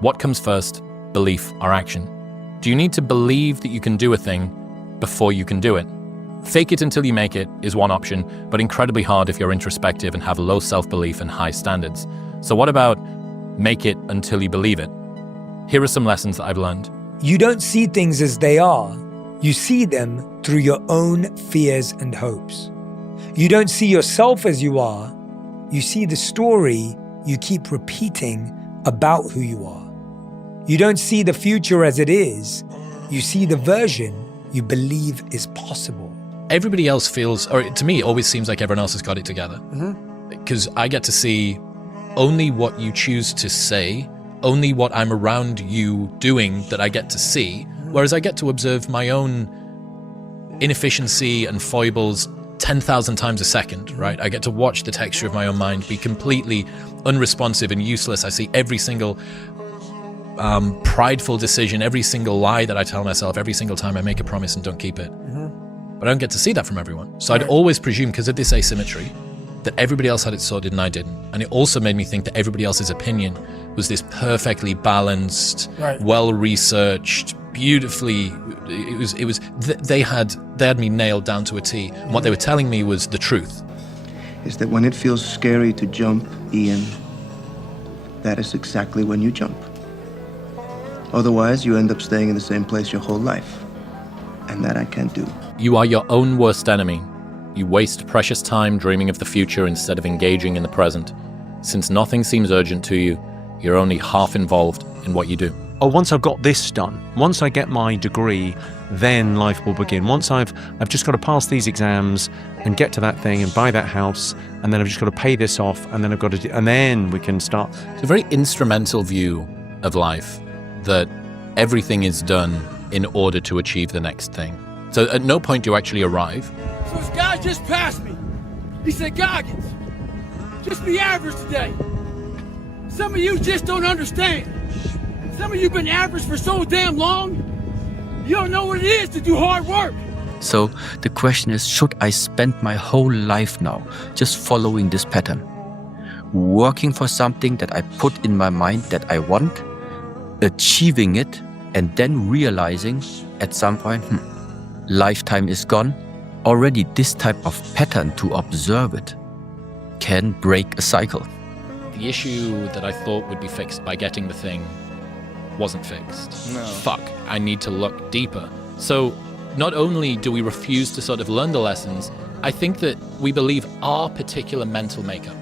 What comes first, belief or action? Do you need to believe that you can do a thing before you can do it? Fake it until you make it is one option, but incredibly hard if you're introspective and have low self-belief and high standards. So what about make it until you believe it? Here are some lessons that I've learned. You don't see things as they are. You see them through your own fears and hopes. You don't see yourself as you are. You see the story you keep repeating about who you are. You don't see the future as it is. You see the version you believe is possible. Everybody else feels, or to me, it always seems like everyone else has got it together. Because I get to see only what you choose to say, only what I'm around you doing that I get to see, whereas I get to observe my own inefficiency and foibles 10,000 times a second, right? I get to watch the texture of my own mind be completely unresponsive and useless. I see every single prideful decision, every single lie that I tell myself, every single time I make a promise and don't keep it. But I don't get to see that from everyone. So I'd always presume, because of this asymmetry, that everybody else had it sorted and I didn't. And it also made me think that everybody else's opinion was this perfectly balanced, well-researched, beautifully, they had me nailed down to a T. And what they were telling me was the truth. Is that when it feels scary to jump, Ian, that is exactly when you jump. Otherwise, you end up staying in the same place your whole life. And that I can't do. You are your own worst enemy. You waste precious time dreaming of the future instead of engaging in the present. Since nothing seems urgent to you, you're only half involved in what you do. Oh, once I've got this done, once I get my degree, then life will begin. Once I've just got to pass these exams and get to that thing and buy that house, and then I've just got to pay this off, and then I've got to and then we can start. It's a very instrumental view of life, that everything is done in order to achieve the next thing. So at no point do you actually arrive. So this guy just passed me. He said, Goggins, just be average today. Some of you just don't understand. Some of you been average for so damn long, you don't know what it is to do hard work. So the question is, should I spend my whole life now just following this pattern? Working for something that I put in my mind that I want, achieving it, and then realizing at some point, lifetime is gone. Already this type of pattern, to observe it, can break a cycle. The issue that I thought would be fixed by getting the thing wasn't fixed. No. Fuck, I need to look deeper. So not only do we refuse to sort of learn the lessons, I think that we believe our particular mental makeup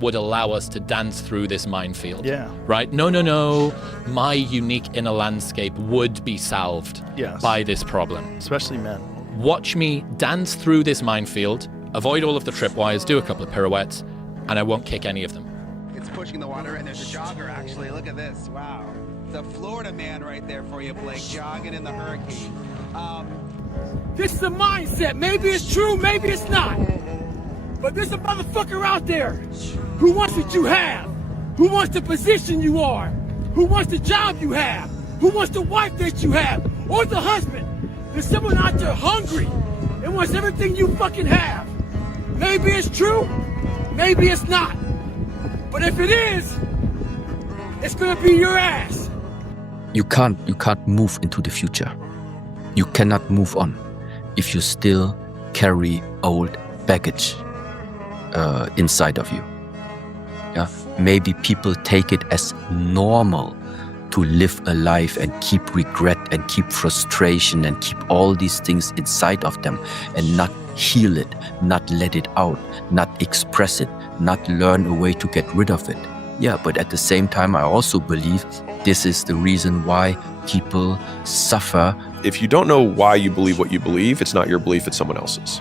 would allow us to dance through this minefield. Yeah. Right? No. My unique inner landscape would be salved by this problem. Especially men. Watch me dance through this minefield, avoid all of the tripwires, do a couple of pirouettes, and I won't kick any of them. It's pushing the water, and there's a jogger, actually. Look at this. Wow. The Florida man right there for you, Blake, jogging in the hurricane. This is a mindset. Maybe it's true, maybe it's not. But there's a motherfucker out there who wants what you have, who wants the position you are, who wants the job you have, who wants the wife that you have, or the husband. There's someone out there hungry and wants everything you fucking have. Maybe it's true, maybe it's not. But if it is, it's gonna be your ass. You can't move into the future. You cannot move on if you still carry old baggage inside of you. Yeah, maybe people take it as normal to live a life and keep regret and keep frustration and keep all these things inside of them and not heal it, not let it out, not express it, not learn a way to get rid of it. Yeah, but at the same time, I also believe this is the reason why people suffer. If you don't know why you believe what you believe, it's not your belief, it's someone else's.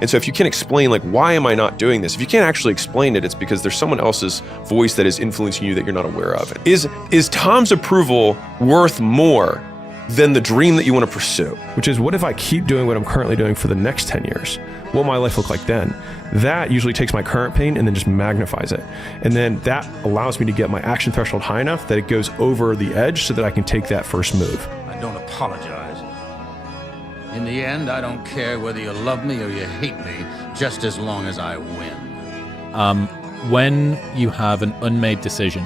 And so if you can't explain, like, why am I not doing this? If you can't actually explain it, it's because there's someone else's voice that is influencing you that you're not aware of. Is Tom's approval worth more than the dream that you want to pursue? Which is, what if I keep doing what I'm currently doing for the next 10 years? What will my life look like then? That usually takes my current pain and then just magnifies it. And then that allows me to get my action threshold high enough that it goes over the edge so that I can take that first move. I don't apologize. In the end, I don't care whether you love me or you hate me, just as long as I win. When you have an unmade decision,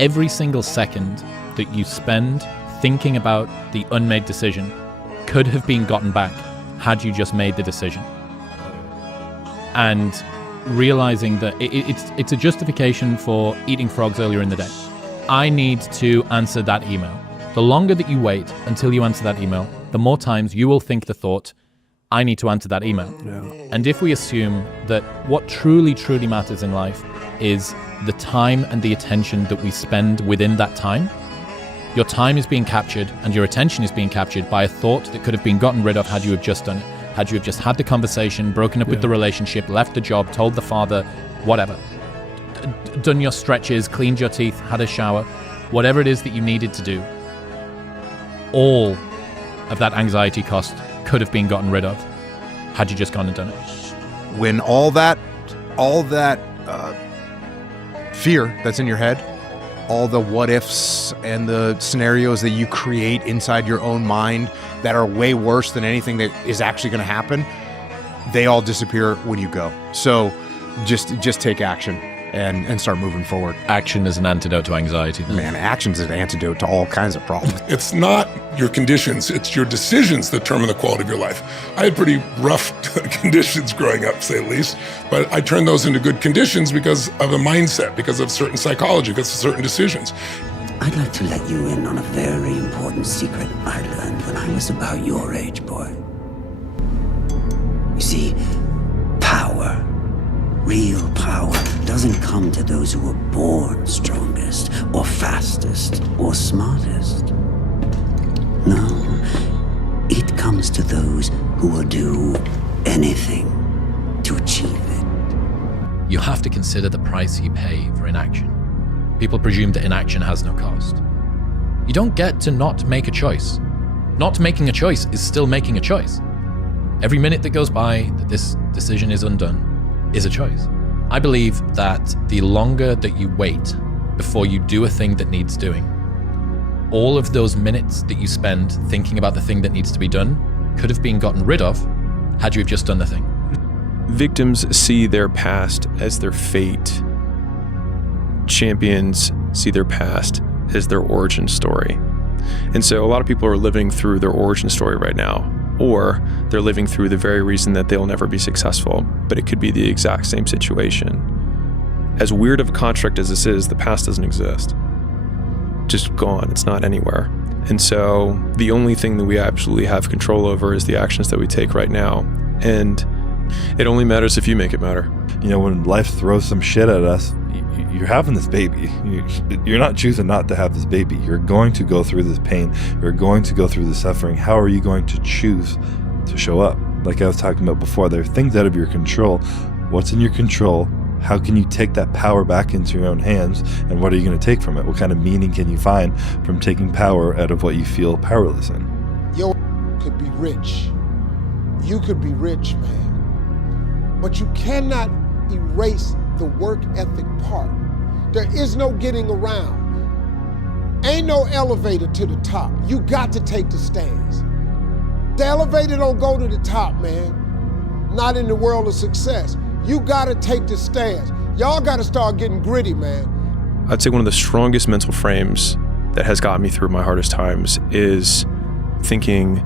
every single second that you spend thinking about the unmade decision could have been gotten back had you just made the decision. And realizing that it's a justification for eating frogs earlier in the day. I need to answer that email. The longer that you wait until you answer that email, the more times you will think the thought, I need to answer that email. Yeah. And if we assume that what truly, truly matters in life is the time and the attention that we spend within that time, your time is being captured and your attention is being captured by a thought that could have been gotten rid of had you have just done it. Had you have just had the conversation, broken up with the relationship, left the job, told the father, whatever. Done your stretches, cleaned your teeth, had a shower, whatever it is that you needed to do. All of that anxiety cost could have been gotten rid of had you just gone and done it. When all that fear that's in your head, all the what ifs and the scenarios that you create inside your own mind that are way worse than anything that is actually going to happen, they all disappear when you go. So just take action and start moving forward. Action is an antidote to anxiety. Man, action is an antidote to all kinds of problems. It's not your conditions, it's your decisions that determine the quality of your life. I had pretty rough conditions growing up, to say the least, but I turned those into good conditions because of a mindset, because of certain psychology, because of certain decisions. I'd like to let you in on a very important secret I learned when I was about your age, boy. You see, power, real power, doesn't come to those who were born strongest, or fastest, or smartest. No, it comes to those who will do anything to achieve it. You have to consider the price you pay for inaction. People presume that inaction has no cost. You don't get to not make a choice. Not making a choice is still making a choice. Every minute that goes by that this decision is undone is a choice. I believe that the longer that you wait before you do a thing that needs doing, all of those minutes that you spend thinking about the thing that needs to be done could have been gotten rid of had you have just done the thing. Victims see their past as their fate. Champions see their past as their origin story. And so a lot of people are living through their origin story right now, or they're living through the very reason that they'll never be successful, but it could be the exact same situation. As weird of a construct as this is, the past doesn't exist. Just gone, it's not anywhere. And so the only thing that we absolutely have control over is the actions that we take right now. And it only matters if you make it matter. You know, when life throws some shit at us, you're having this baby. You're not choosing not to have this baby. You're going to go through this pain. You're going to go through the suffering. How are you going to choose to show up? Like I was talking about before, there are things out of your control. What's in your control? How can you take that power back into your own hands? And what are you going to take from it? What kind of meaning can you find from taking power out of what you feel powerless in? Yo could be rich. You could be rich, man. But you cannot erase the work ethic part. There is no getting around. Ain't no elevator to the top. You got to take the stairs. The elevator don't go to the top, man. Not in the world of success. You gotta take the stairs. Y'all gotta start getting gritty, man. I'd say one of the strongest mental frames that has gotten me through my hardest times is thinking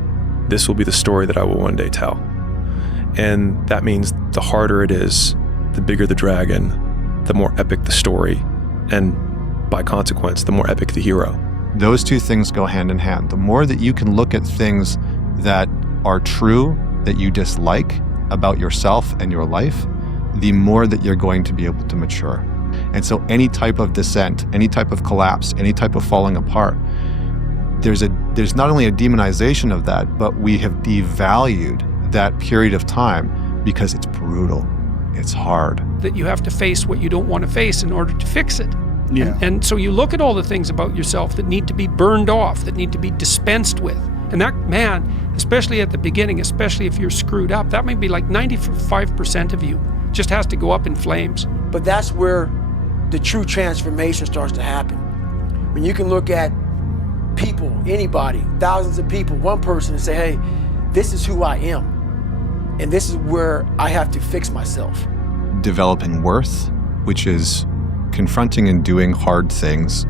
this will be the story that I will one day tell. And that means the harder it is, the bigger the dragon, the more epic the story, and by consequence, the more epic the hero. Those two things go hand in hand. The more that you can look at things that are true, that you dislike about yourself and your life, the more that you're going to be able to mature. And so any type of descent, any type of collapse, any type of falling apart, there's not only a demonization of that, but we have devalued that period of time because it's brutal. It's hard. That you have to face what you don't want to face in order to fix it. Yeah. And so you look at all the things about yourself that need to be burned off, that need to be dispensed with. And that, man, especially at the beginning, especially if you're screwed up, that might be like 95% of you just has to go up in flames. But that's where the true transformation starts to happen. When you can look at people, anybody, thousands of people, one person and say, hey, this is who I am. And this is where I have to fix myself. Developing worth, which is confronting and doing hard things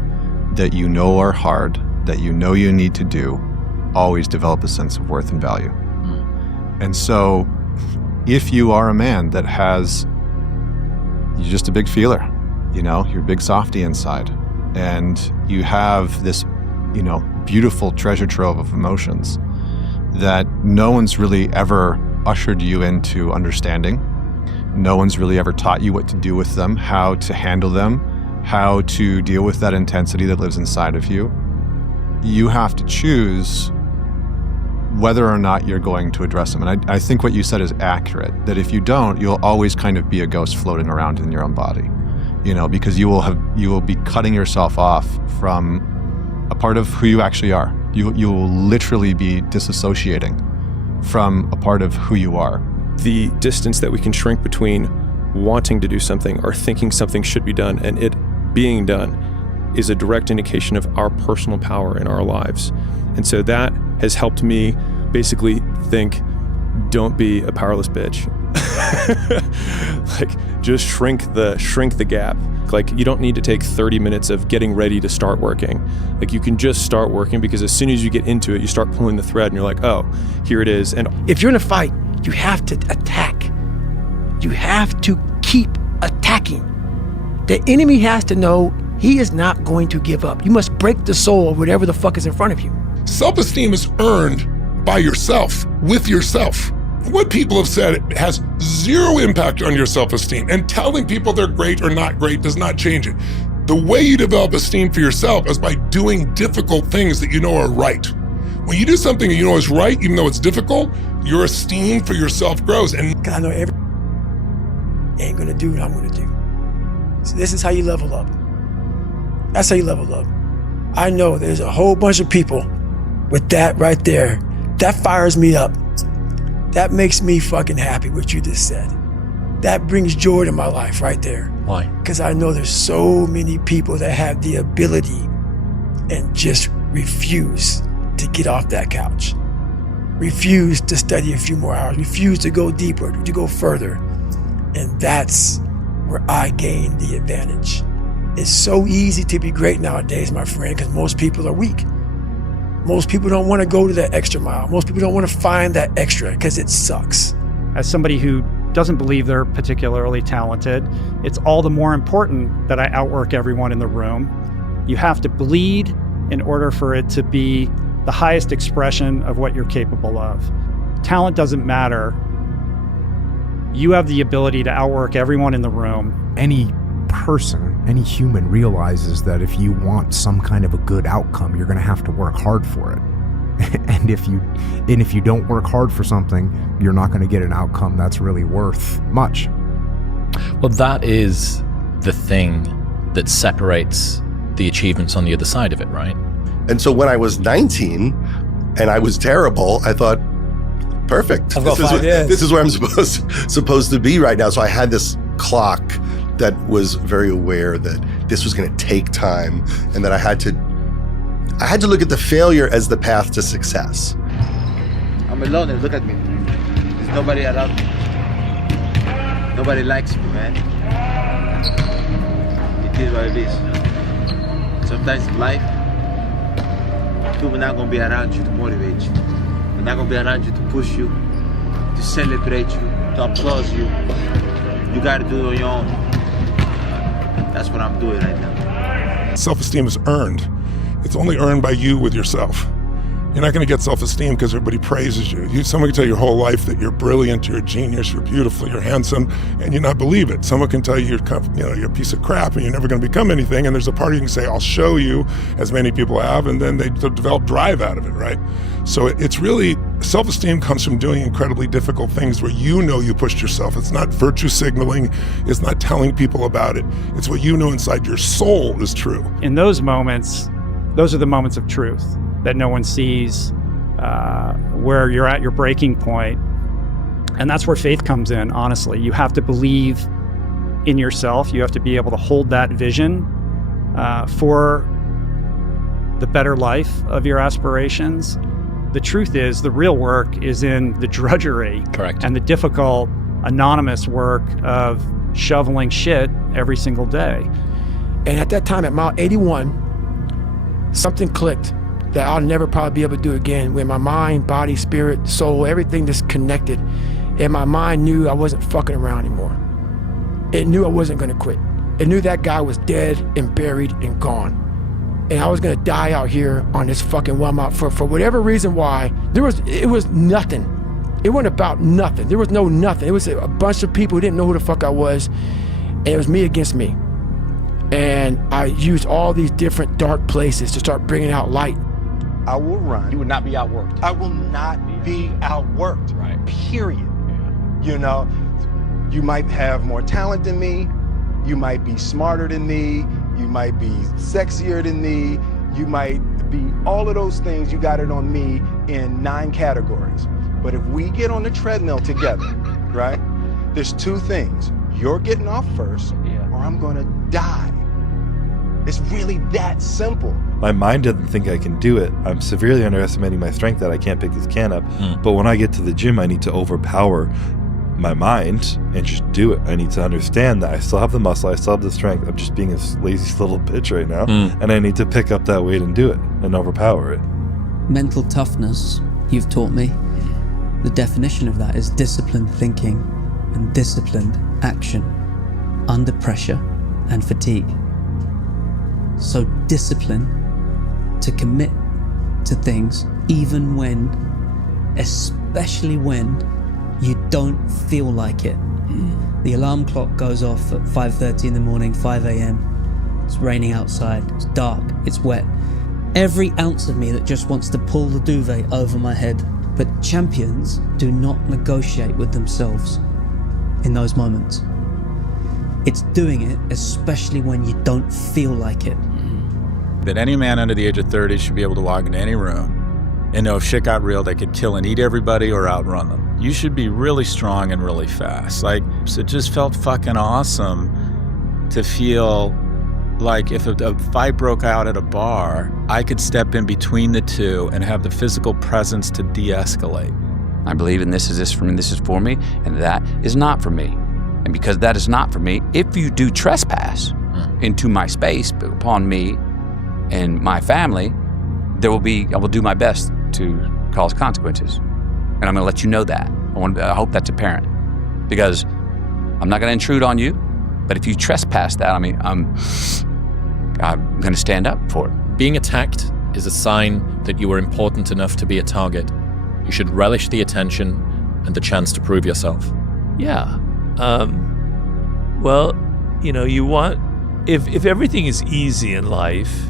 that you know are hard, that you know you need to do, always develop a sense of worth and value. And so if you are a man that you're just a big feeler, you're a big softy inside, and you have this, beautiful treasure trove of emotions that no one's really ever ushered you into understanding. No one's really ever taught you what to do with them, how to handle them, how to deal with that intensity that lives inside of you. You have to choose whether or not you're going to address them. And I think what you said is accurate, that if you don't, you'll always kind of be a ghost floating around in your own body, because you will be cutting yourself off from a part of who you actually are. You will literally be disassociating from a part of who you are. The distance that we can shrink between wanting to do something or thinking something should be done and it being done is a direct indication of our personal power in our lives. And so that has helped me basically think, don't be a powerless bitch. Like, just shrink the gap. Like, you don't need to take 30 minutes of getting ready to start working. Like, you can just start working, because as soon as you get into it, you start pulling the thread and you're like, oh, here it is. And if you're in a fight, you have to attack. You have to keep attacking. The enemy has to know he is not going to give up. You must break the soul of whatever the fuck is in front of you. Self-esteem is earned by yourself, with yourself. What people have said has zero impact on your self-esteem, and telling people they're great or not great does not change it. The way you develop esteem for yourself is by doing difficult things that you know are right. When you do something that you know is right, even though it's difficult, your esteem for yourself grows. And I know every ain't gonna do what I'm gonna do. So this is how you level up. That's how you level up. I know there's a whole bunch of people with that right there. That fires me up. That makes me fucking happy, what you just said. That brings joy to my life right there. Why? Because I know there's so many people that have the ability and just refuse to get off that couch. Refuse to study a few more hours. Refuse to go deeper, to go further. And that's where I gain the advantage. It's so easy to be great nowadays, my friend, because most people are weak. Most people don't want to go to that extra mile. Most people don't want to find that extra because it sucks. As somebody who doesn't believe they're particularly talented, it's all the more important that I outwork everyone in the room. You have to bleed in order for it to be the highest expression of what you're capable of. Talent doesn't matter. You have the ability to outwork everyone in the room. Any person, any human realizes that if you want some kind of a good outcome, you're going to have to work hard for it. And if you don't work hard for something, you're not going to get an outcome that's really worth much. Well, that is the thing that separates the achievements on the other side of it, right? And so when I was 19 and I was terrible, I thought, perfect. This is where I'm supposed to be right now. So I had this clock that was very aware that this was going to take time, and that I had to look at the failure as the path to success. I'm alone and look at me. There's nobody around me. Nobody likes me, man. It is what it is. Sometimes in life, people are not going to be around you to motivate you. They're not going to be around you to push you, to celebrate you, to applaud you. You got to do it on your own. That's what I'm doing right now. Self-esteem is earned. It's only earned by you with yourself. You're not going to get self-esteem because everybody praises you. Someone can tell you your whole life that you're brilliant, you're a genius, you're beautiful, you're handsome, and you not believe it. Someone can tell you you're a piece of crap and you're never going to become anything. And there's a part you can say, I'll show you, as many people have, and then they develop drive out of it, right? So it's really, self-esteem comes from doing incredibly difficult things where you know you pushed yourself. It's not virtue signaling. It's not telling people about it. It's what you know inside your soul is true. In those moments, those are the moments of truth that no one sees, where you're at your breaking point. And that's where faith comes in, honestly. You have to believe in yourself. You have to be able to hold that vision for the better life of your aspirations. The truth is, the real work is in the drudgery. Correct. And the difficult, anonymous work of shoveling shit every single day. And at that time, at mile 81, something clicked that I'll never probably be able to do again, when my mind, body, spirit, soul, everything just connected, and my mind knew I wasn't fucking around anymore. It knew I wasn't gonna quit. It knew that guy was dead and buried and gone. And I was gonna die out here on this fucking Walmart for whatever reason why. It was nothing. It wasn't about nothing. There was no nothing. It was a bunch of people who didn't know who the fuck I was, and it was me against me. And I used all these different dark places to start bringing out light. I will run. You would not be outworked. I will not be outworked, right? Period. You know, you might have more talent than me. You might be smarter than me. You might be sexier than me. You might be all of those things. You got it on me in 9 categories. But if we get on the treadmill together, right? There's 2 things. You're getting off first, or I'm gonna die. It's really that simple. My mind doesn't think I can do it. I'm severely underestimating my strength that I can't pick this can up. But when I get to the gym, I need to overpower my mind and just do it. I need to understand that I still have the muscle, I still have the strength. I'm just being a lazy little bitch right now. And I need to pick up that weight and do it and overpower it. Mental toughness, you've taught me. The definition of that is disciplined thinking and disciplined action under pressure and fatigue. So discipline to commit to things even when, especially when, you don't feel like it. The alarm clock goes off at 5:30 in the morning, 5 a.m. It's raining outside, it's dark, it's wet. Every ounce of me that just wants to pull the duvet over my head. But champions do not negotiate with themselves in those moments. It's doing it, especially when you don't feel like it. That any man under the age of 30 should be able to walk into any room and know if shit got real, they could kill and eat everybody or outrun them. You should be really strong and really fast. Like, so it just felt fucking awesome to feel like if a fight broke out at a bar, I could step in between the two and have the physical presence to de-escalate. I believe in this is for me, this is for me, and that is not for me. And because that is not for me, if you do trespass into my space upon me and my family, I will do my best to cause consequences. And I'm gonna let you know that. I hope that's apparent. Because I'm not gonna intrude on you, but if you trespass that, I'm gonna stand up for it. Being attacked is a sign that you are important enough to be a target. You should relish the attention and the chance to prove yourself. Yeah. Well, you want, if everything is easy in life,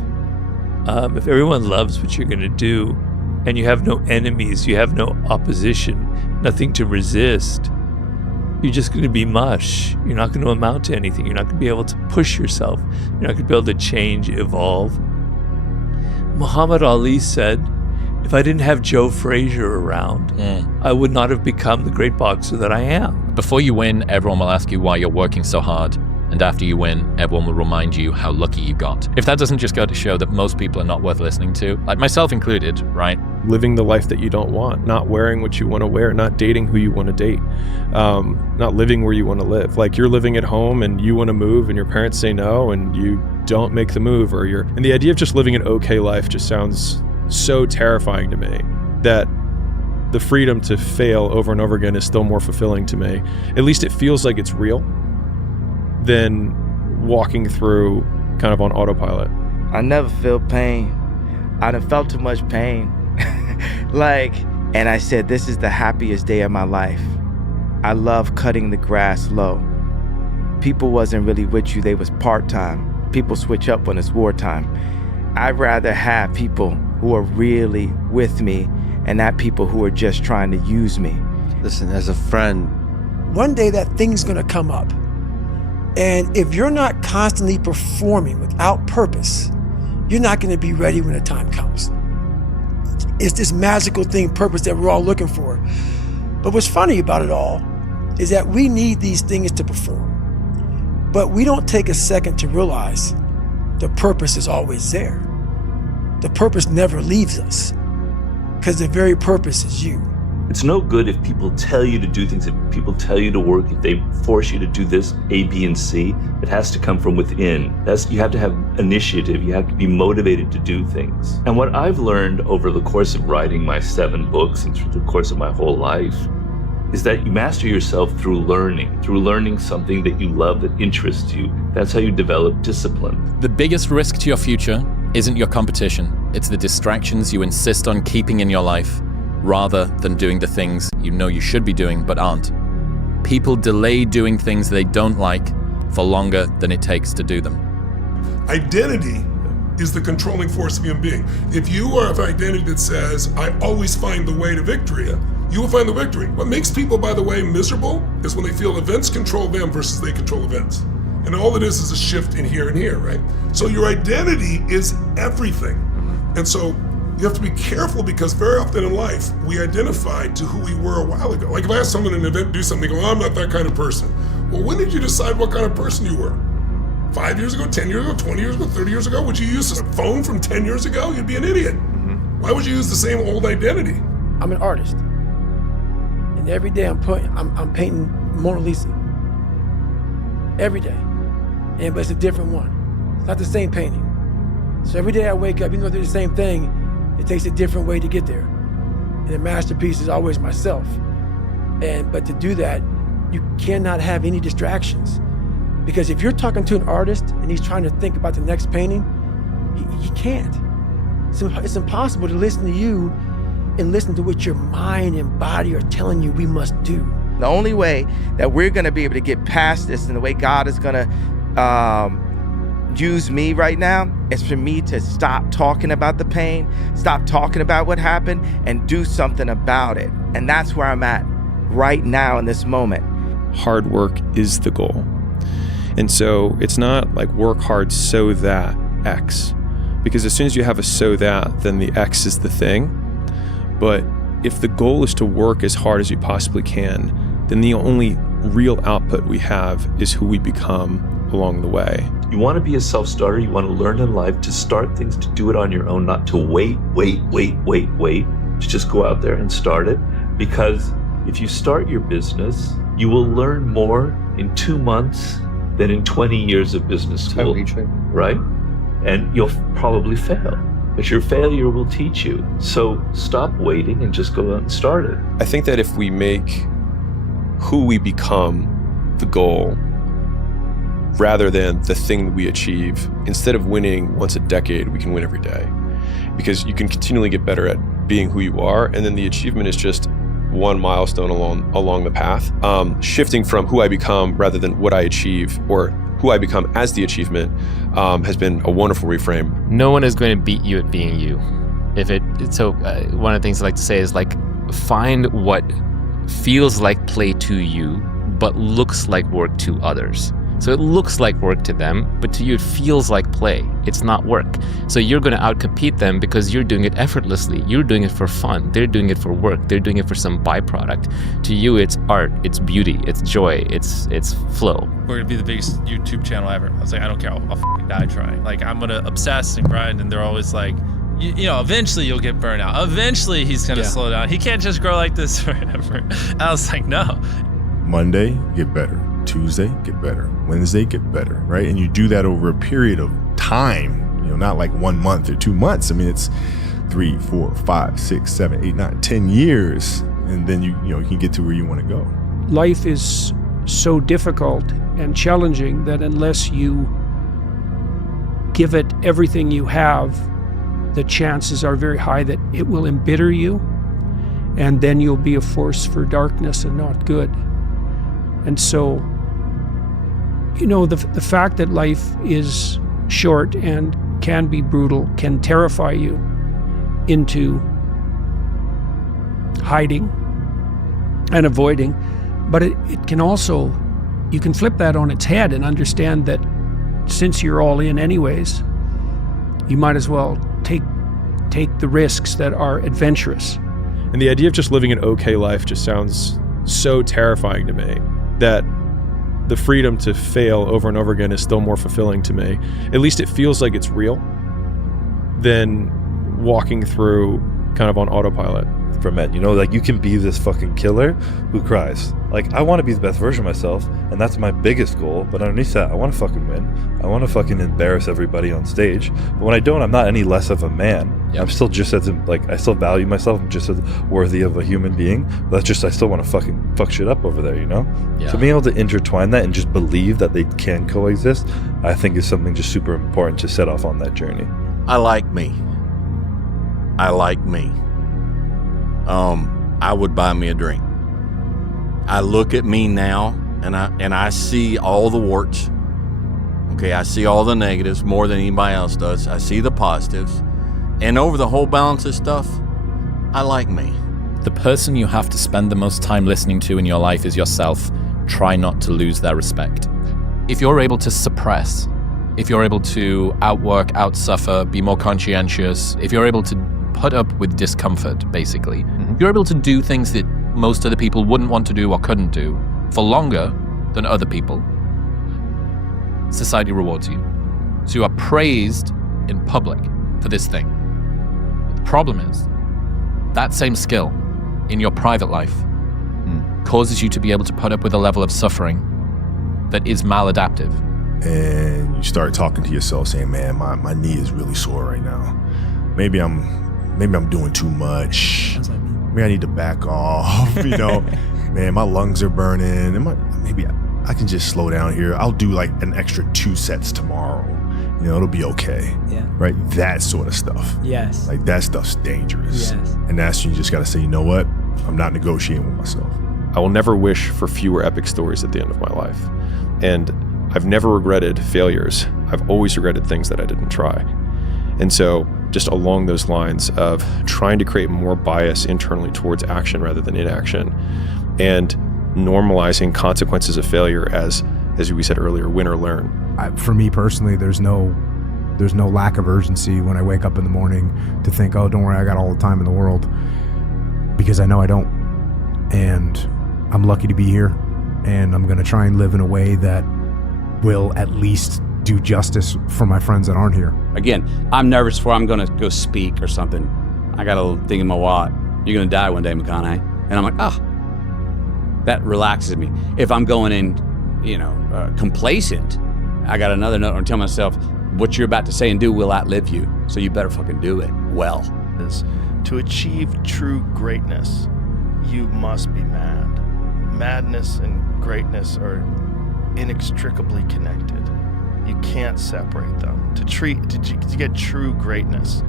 if everyone loves what you're going to do, and you have no enemies, you have no opposition, nothing to resist, you're just going to be mush. You're not going to amount to anything. You're not going to be able to push yourself. You're not going to be able to change, evolve. Muhammad Ali said, if I didn't have Joe Frazier around, I would not have become the great boxer that I am. Before you win, everyone will ask you why you're working so hard. And after you win, everyone will remind you how lucky you got. If that doesn't just go to show that most people are not worth listening to, like myself included, right? Living the life that you don't want, not wearing what you want to wear, not dating who you want to date, not living where you want to live. Like you're living at home and you want to move and your parents say no and you don't make the move, and the idea of just living an okay life just sounds so terrifying to me that the freedom to fail over and over again is still more fulfilling to me. At least it feels like it's real than walking through kind of on autopilot. I never feel pain. I done felt too much pain. And I said, this is the happiest day of my life. I love cutting the grass low. People wasn't really with you, they was part-time. People switch up when it's wartime. I'd rather have people who are really with me and not people who are just trying to use me. Listen, as a friend, one day that thing's gonna come up. And if you're not constantly performing without purpose, you're not gonna be ready when the time comes. It's this magical thing, purpose, that we're all looking for. But what's funny about it all is that we need these things to perform. But we don't take a second to realize the purpose is always there. The purpose never leaves us because the very purpose is you. It's no good if people tell you to do things, if people tell you to work, if they force you to do this, A, B, and C. It has to come from within. You have to have initiative. You have to be motivated to do things. And what I've learned over the course of writing my 7 books and through the course of my whole life is that you master yourself through learning something that you love, that interests you. That's how you develop discipline. The biggest risk to your future isn't your competition. It's the distractions you insist on keeping in your life, rather than doing the things you know you should be doing but aren't. People delay doing things they don't like for longer than it takes to do them. Identity is the controlling force of human being. If you are of identity that says, I always find the way to victory, you will find the victory. What makes people, by the way, miserable is when they feel events control them versus they control events. And all it is a shift in here and here, right? So your identity is everything. And so you have to be careful because very often in life, we identify to who we were a while ago. Like if I ask someone in an event to do something, they go, I'm not that kind of person. Well, when did you decide what kind of person you were? 5 years ago, 10 years ago, 20 years ago, 30 years ago? Would you use a phone from 10 years ago? You'd be an idiot. Why would you use the same old identity? I'm an artist. And every day I'm painting Mona Lisa. Every day. But it's a different one. It's not the same painting. So every day I wake up, even though they're the same thing, it takes a different way to get there. And the masterpiece is always myself. But to do that, you cannot have any distractions. Because if you're talking to an artist and he's trying to think about the next painting, he can't. It's impossible to listen to you and listen to what your mind and body are telling you we must do. The only way that we're gonna be able to get past this and the way God is gonna use me right now is for me to stop talking about the pain, stop talking about what happened, and do something about it. And that's where I'm at right now in this moment. Hard work is the goal. And so it's not like work hard so that X. Because as soon as you have a so that, then the X is the thing. But if the goal is to work as hard as you possibly can, then the only real output we have is who we become along the way. You want to be a self-starter, you want to learn in life to start things, to do it on your own, not to wait, to just go out there and start it. Because if you start your business, you will learn more in 2 months than in 20 years of business school, right? And you'll probably fail, but your failure will teach you. So stop waiting and just go out and start it. I think that if we make who we become the goal, rather than the thing that we achieve, instead of winning once a decade, we can win every day. Because you can continually get better at being who you are, and then the achievement is just one milestone along the path. Shifting from who I become rather than what I achieve, or who I become as the achievement, has been a wonderful reframe. No one is going to beat you at being you. One of the things I like to say is like, find what feels like play to you, but looks like work to others. So it looks like work to them, but to you it feels like play. It's not work. So you're going to outcompete them because you're doing it effortlessly. You're doing it for fun. They're doing it for work. They're doing it for some byproduct. To you, it's art, it's beauty, it's joy, it's flow. We're going to be the biggest YouTube channel ever. I was like, I don't care. I'll f***ing die trying. Like, I'm going to obsess and grind, and they're always like, you know, eventually you'll get burned out. Eventually he's going to slow down. He can't just grow like this forever. I was like, no. Monday, get better. Tuesday, get better. Wednesday, get better, right? And you do that over a period of time, you know, not like 1 month or 2 months. I mean, it's 3, 4, 5, 6, 7, 8, 9, 10 years. And then you can get to where you want to go. Life is so difficult and challenging that unless you give it everything you have, the chances are very high that it will embitter you, and then you'll be a force for darkness and not good. And so, you know, the fact that life is short and can be brutal can terrify you into hiding and avoiding, but it can also, you can flip that on its head and understand that since you're all in anyways, you might as well take the risks that are adventurous. And the idea of just living an okay life just sounds so terrifying to me, that the freedom to fail over and over again is still more fulfilling to me. At least it feels like it's real than walking through kind of on autopilot. For men, you know, like you can be this fucking killer who cries. Like I want to be the best version of myself, and that's my biggest goal. But underneath that, I want to fucking win. I want to fucking embarrass everybody on stage. But when I don't, I'm not any less of a man. Yep. I'm still just as like I still value myself. I'm just as worthy of a human being. But that's just I still want to fucking fuck shit up over there, you know. Yeah. So being able to intertwine that and just believe that they can coexist, I think is something just super important to set off on that journey. I like me. I like me. I would buy me a drink. I look at me now and I see all the warts. Okay, I see all the negatives more than anybody else does. I see the positives. And over the whole balance of stuff, I like me. The person you have to spend the most time listening to in your life is yourself. Try not to lose their respect. If you're able to suppress, if you're able to outsuffer, outsuffer, be more conscientious, if you're able to put up with discomfort, basically. If you're able to do things that most other people wouldn't want to do or couldn't do for longer than other people, society rewards you. So you are praised in public for this thing. But the problem is, that same skill in your private life causes you to be able to put up with a level of suffering that is maladaptive. And you start talking to yourself saying, man, my knee is really sore right now. Maybe I'm doing too much. Maybe I need to back off, you know. Man, my lungs are burning. Maybe I can just slow down here. I'll do like an extra 2 sets tomorrow. You know, it'll be okay. Yeah. Right? That sort of stuff. Yes. Like that stuff's dangerous. Yes. And that's when you just got to say, you know what? I'm not negotiating with myself. I will never wish for fewer epic stories at the end of my life. And I've never regretted failures. I've always regretted things that I didn't try. And so just along those lines of trying to create more bias internally towards action rather than inaction, and normalizing consequences of failure as we said earlier, win or learn. For me personally, there's no lack of urgency when I wake up in the morning to think, oh, don't worry, I got all the time in the world, because I know I don't. And I'm lucky to be here, and I'm going to try and live in a way that will at least do justice for my friends that aren't here. Again, I'm nervous before I'm going to go speak or something. I got a little thing in my wallet. You're going to die one day, McConaughey. And I'm like, that relaxes me. If I'm going in, complacent, I got another note and tell myself, what you're about to say and do will outlive you. So you better fucking do it well. To achieve true greatness, you must be mad. Madness and greatness are inextricably connected. You can't separate them. To get true greatness,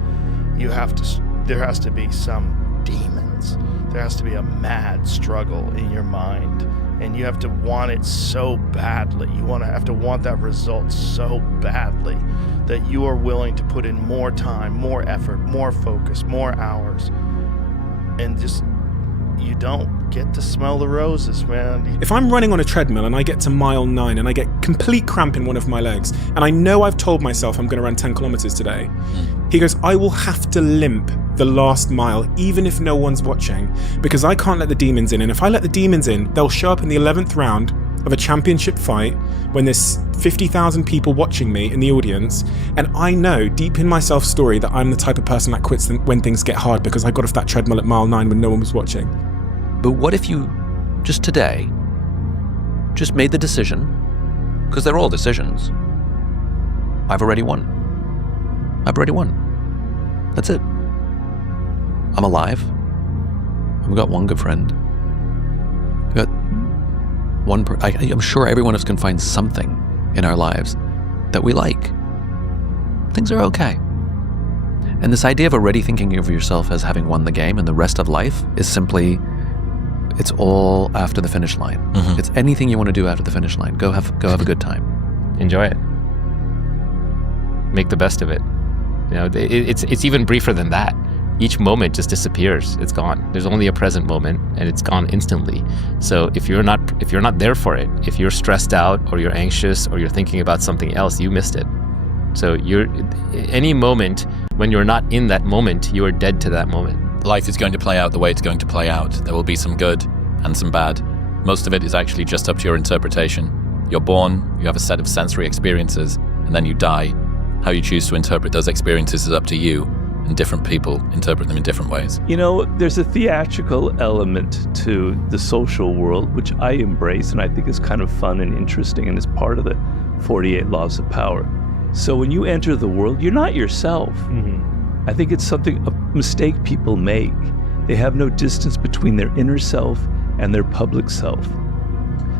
there has to be some demons. There has to be a mad struggle in your mind, and you have to want it so badly. You have to want that result so badly that you are willing to put in more time, more effort, more focus, more hours, and just you don't get to smell the roses, man. If I'm running on a treadmill and I get to mile 9 and I get complete cramp in one of my legs, and I know I've told myself I'm going to run 10 kilometers today, he goes, I will have to limp the last mile, even if no one's watching, because I can't let the demons in. And if I let the demons in, they'll show up in the 11th round of a championship fight when there's 50,000 people watching me in the audience, and I know deep in my self-story that I'm the type of person that quits when things get hard because I got off that treadmill at mile 9 when no one was watching. But what if you, just today, just made the decision, because they're all decisions, I've already won. I've already won. That's it. I'm alive. I've got one good friend. I've got one I'm sure every one of us can find something in our lives that we like. Things are okay. And this idea of already thinking of yourself as having won the game and the rest of life is simply, it's all after the finish line. Mm-hmm. It's anything you want to do after the finish line. Go have a good time. Enjoy it. Make the best of it. It's even briefer than that. Each moment just disappears. It's gone. There's only a present moment, and it's gone instantly. So if you're not there for it, if you're stressed out or you're anxious or you're thinking about something else, you missed it. So any moment when you're not in that moment, you are dead to that moment. Life is going to play out the way it's going to play out. There will be some good and some bad. Most of it is actually just up to your interpretation. You're born, you have a set of sensory experiences, and then you die. How you choose to interpret those experiences is up to you. and different people interpret them in different ways. You know, there's a theatrical element to the social world, which I embrace and I think is kind of fun and interesting and is part of the 48 laws of power. So when you enter the world, you're not yourself. I think it's a mistake people make. They have no distance between their inner self and their public self.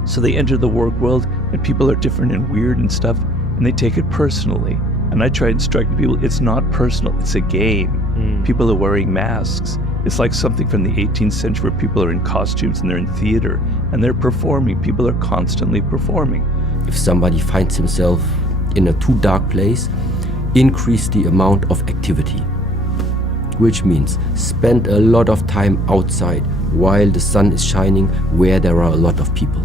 So they enter the work world and people are different and weird and stuff, and they take it personally. And I try to instruct people, it's not personal, it's a game. People are wearing masks. It's like something from the 18th century where people are in costumes and they're in theater and they're performing. People are constantly performing. If somebody finds himself in a too dark place, increase the amount of activity. Which means spend a lot of time outside while the sun is shining where there are a lot of people.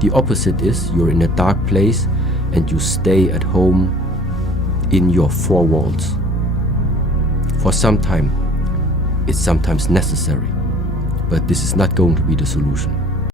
The opposite is you're in a dark place and you stay at home in your four walls. For some time, it's sometimes necessary, but this is not going to be the solution.